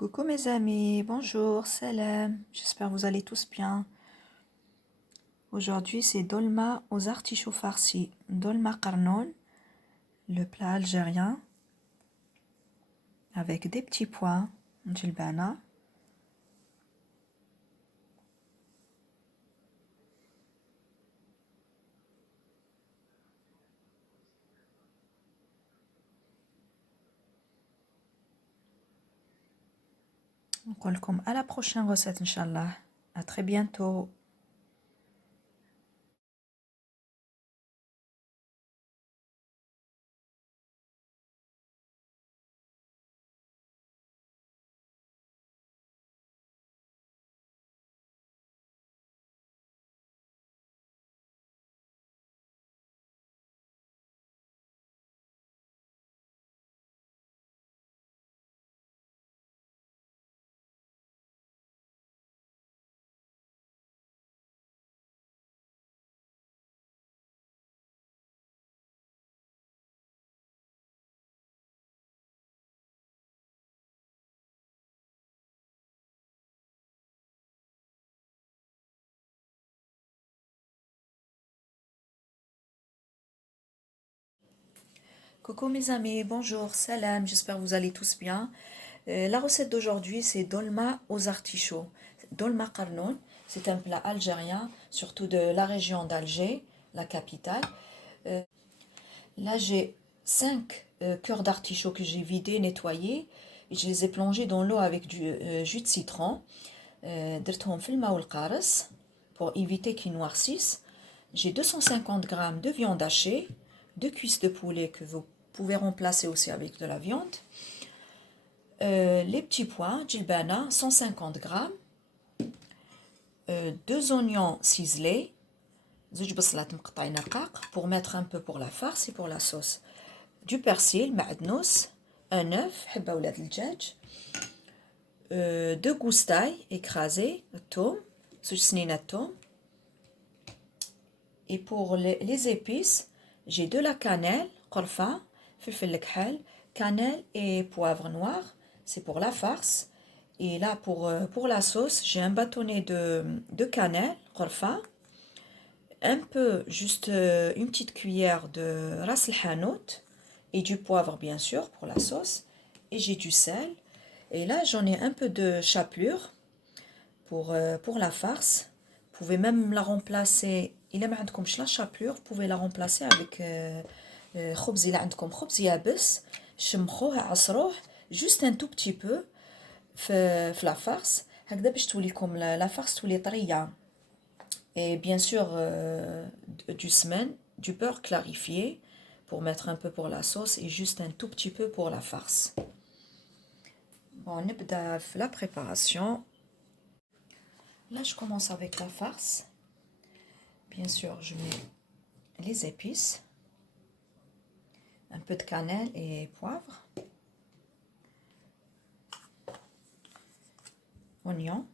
Coucou mes amis, bonjour, salam, j'espère que vous allez tous bien. Aujourd'hui c'est dolma aux artichauts farcis, dolma qarnoun, le plat algérien, avec des petits pois, djilbana, نقول لكم à la prochaine recette Inch'Allah, à très bientôt. Coucou mes amis, bonjour, salam, j'espère que vous allez tous bien. La recette d'aujourd'hui c'est dolma aux artichauts. Dolma qarnoun, c'est un plat algérien, surtout de la région d'Alger, la capitale. Là, j'ai 5 cœurs d'artichaut que j'ai vidés, nettoyés. Et je les ai plongés dans l'eau avec du jus de citron. درتهم في الماء والقارص pour éviter qu'ils noircissent. J'ai 250 g de viande hachée, 2 cuisses de poulet que vous pouvez remplacer aussi avec de la viande. Les petits pois, djilbana, 150 g. 2 oignons ciselés, زوج بصلات مقطعين رقاق pour mettre un peu pour la farce et pour la sauce. Du persil, معدنوس, un œuf, حبة ولاد الدجاج, 2 gousses écrasées, الثوم, زوج سنينات ثوم. Et pour les épices, j'ai de la cannelle, قرفة, فلفل الكحل, cannelle et poivre noir, c'est pour la farce. Et là, pour la sauce, j'ai un bâtonnet de cannelle, قرفة, un peu, juste une petite cuillère de ras el hanout et du poivre bien sûr pour la sauce, et j'ai du sel. Et là j'en ai un peu de chapelure pour la farce. Vous pouvez même la remplacer, il ما عندكمش la chapelure, vous pouvez la remplacer avec خبز إلا عندكم خبز يابس شمخوه عصروه juste un tout petit peu في la farce هكذا باش توليكم la farce تولي طرية. Et bien sûr du semen, du beurre clarifié pour mettre un peu pour la sauce et juste un tout petit peu pour la farce. Bon, نبدأ في la préparation. Là, je commence avec la farce. Bien sûr, je mets les épices, un peu de cannelle et poivre, oignon,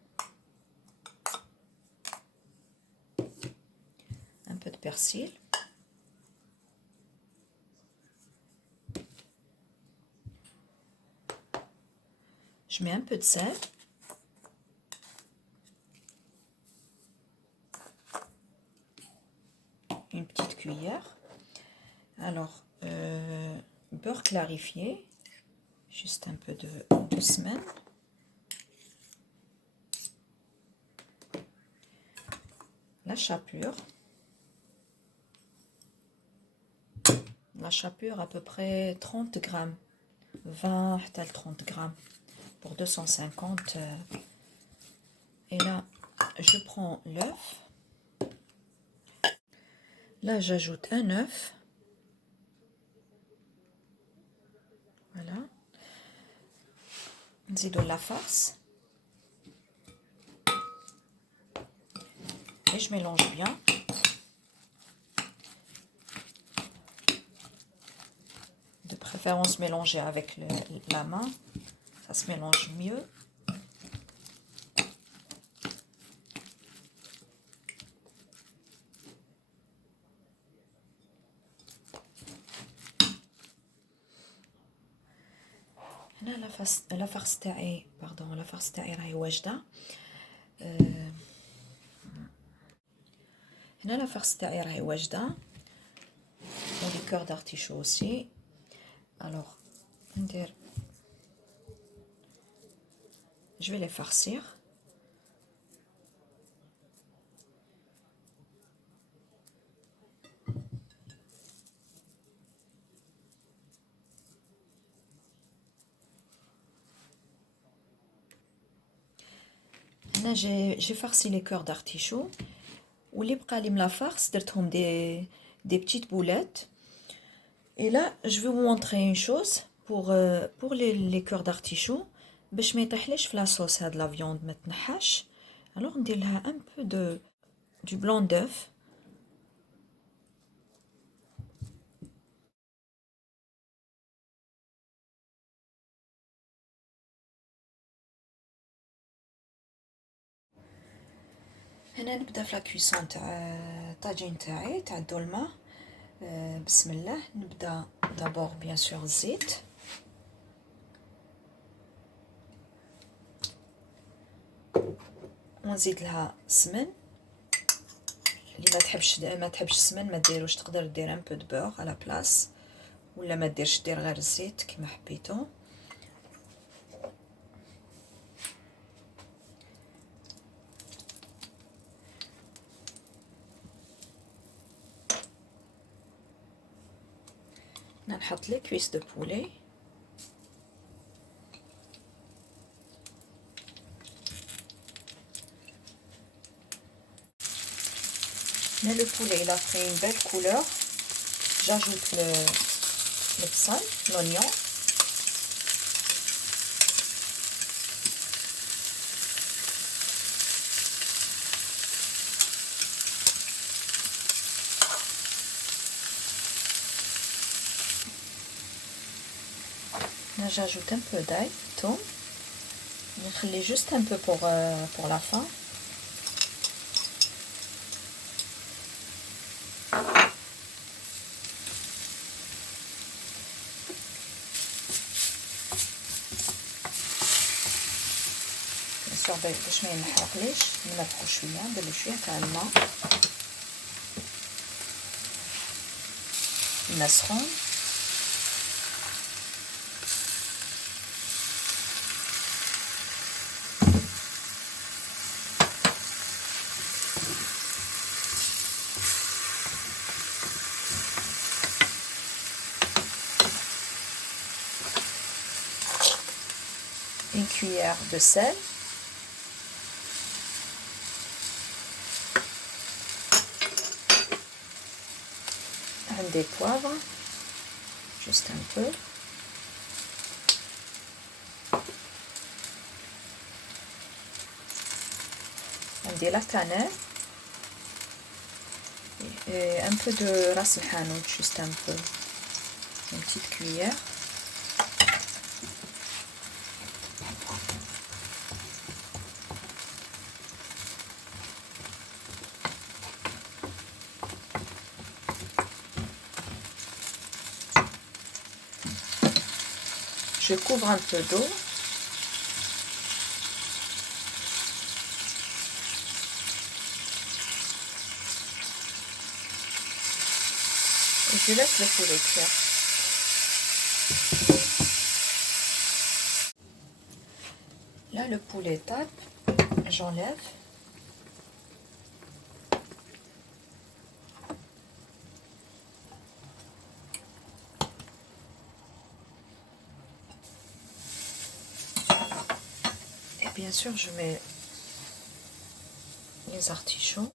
un peu de persil, je mets un peu de sel, une petite cuillère. Alors, beurre clarifié, juste un peu de semen, la chapelure à peu près 30 grammes, 20 à 30 grammes pour 250. Et là, je prends l'œuf. Là, j'ajoute un œuf. Voilà. نزيدو la farce. Et je mélange bien. De préférence mélanger avec la main. Ça se mélange mieux. هنا la farce تاعي باردون لا فارس تاعي راهي واجده. هنا لا فارس تاعي راهي واجده و لي كور دارتيشو اوسي. الوغ ندير je vais les farcir. هنا j'ai farci les cœurs d'artichaut. واللي بقى لي من لا farce درتهم des petites boulettes. Et là je vais vous montrer une chose pour les cœurs d'artichaut باش ما يطيحليش في لا صوص هاد لا فيوند ما تنحاش. alors ندير لها un peu du blanc d'œuf. هنا نبدا في لا كويسون تاع الطاجين تاعي تاع الدولمه. بسم الله. نبدا دابور بيان سور الزيت ونزيد لها السمن. اللي ما تحبش السمن ما ديروش، تقدر دير ان بو دو بور على بلاص ولا ما ديرش، دير غير الزيت كما حبيتو. نحط لي كويس دو بولي. Mais le poulet il a pris une belle couleur. J'ajoute le bsal, l'oignon. Là j'ajoute un peu d'ail, thon. Je vais juste un peu pour la fin. باش ما ينحرقليش نملحو شويه، نديرلو شويه تاع الماء الماء سخون. Une cuillère de sel. Des poivres, juste un peu. On dit la cannelle et un peu de ras el hanout, juste un peu, une petite cuillère. Je couvre un peu d'eau. Et je laisse le poulet cuire. Là, le poulet tape. J'enlève. Bien sûr, je mets les artichauts.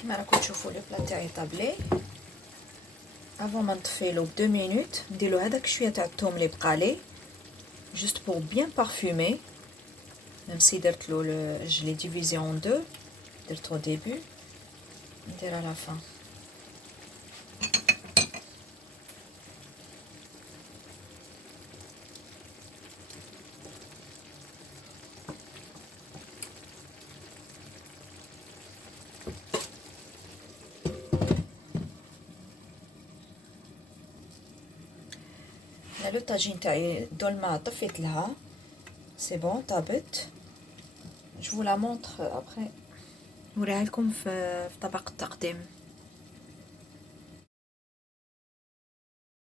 كيما راكم تشوفوا لي بلا تاعي طابلي. افون ما نطفيلو ب 2 مينوت نديرلو هذاك شويه تاع الثوم اللي بقالي juste pour bien parfumer. Même si je l'ai divisé en deux, au début, et à la fin. لو طاجين تاعي دولمة طفيت لها سي بون طابت. جو لا مونطخ ابخي نوريها لكم في طبق التقديم.